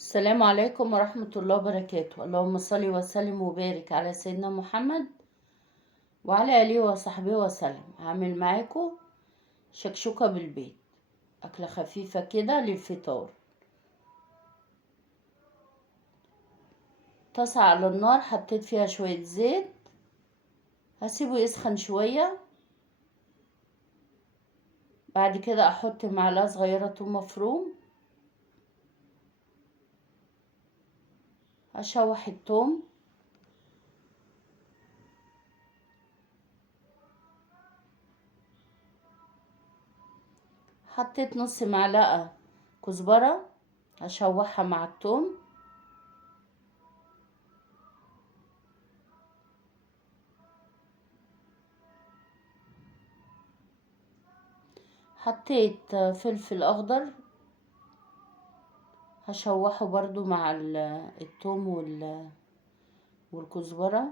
السلام عليكم ورحمة الله وبركاته. اللهم صل وسلم وبارك على سيدنا محمد وعلى آله وصحبه وسلم. هعمل معاكم شكشوكة بالبيض، أكلة خفيفة كده للفطار. طاسة على النار، حطيت فيها شوية زيت، هسيبه يسخن شوية. بعد كده أحط معلقة صغيرة توم مفروم، أشوح التوم، حطيت نص معلقة كزبرة هشوحها مع التوم، حطيت فلفل أخضر هشوحه برضو مع التوم والكزبرة،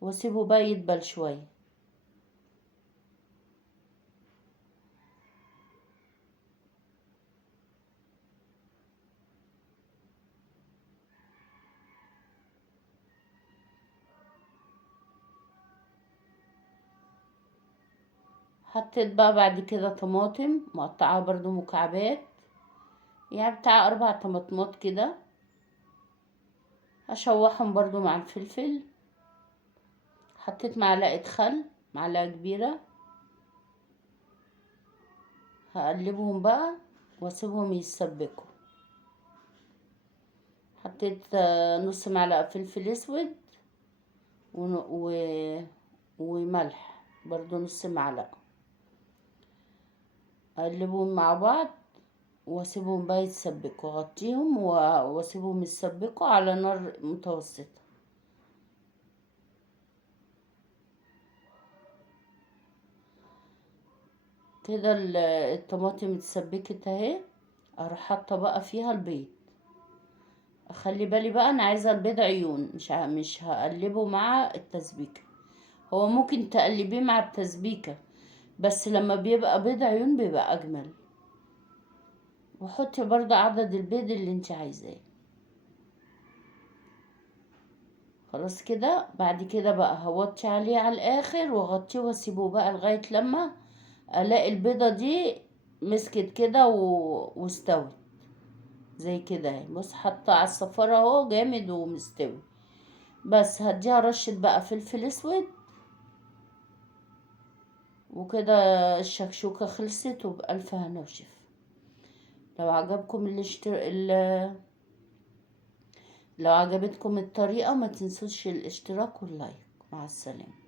واسيبه بقى يدبل شوية. حطيت بقى بعد كده طماطم مقطعة برضو مكعبات، يعني بتاع 4 طماطمات كده، هشوحهم برضو مع الفلفل. حطيت معلقة خل، معلقة كبيرة، هقلبهم بقى واسيبهم يتسبكوا. حطيت نص معلقة فلفل اسود وملح برضو نص معلقة، اقلبهم مع بعض واسيبهم بقى يتسبكوا، اغطيهم واسيبهم يتسبكوا على نار متوسطة. كده الطماطم اتسبكت اهي، اروح حاطه بقى فيها البيض. اخلي بالي بقى انا عايزه البيض عيون، مش هقلبه مع التسبيكه. هو ممكن تقلبيه مع التسبيكه، بس لما بيبقى بيض عيون بيبقى اجمل. وحطي برضه عدد البيض اللي انت عايزاه. خلاص كده. بعد كده بقى هوطي عليه على الاخر واغطيه واسيبه بقى لغايه لما الاقي البيضه دي مسكت كده واستوت زي كده اهي. بص، حاطه على الصفارة اهو جامد ومستوي. بس هديها رشة بقى فلفل اسود وكده. الشكشوكة خلصت وبألف هنا وشفا. لو عجبكم لو عجبتكم الطريقة ما تنسوش الاشتراك واللايك. مع السلامة.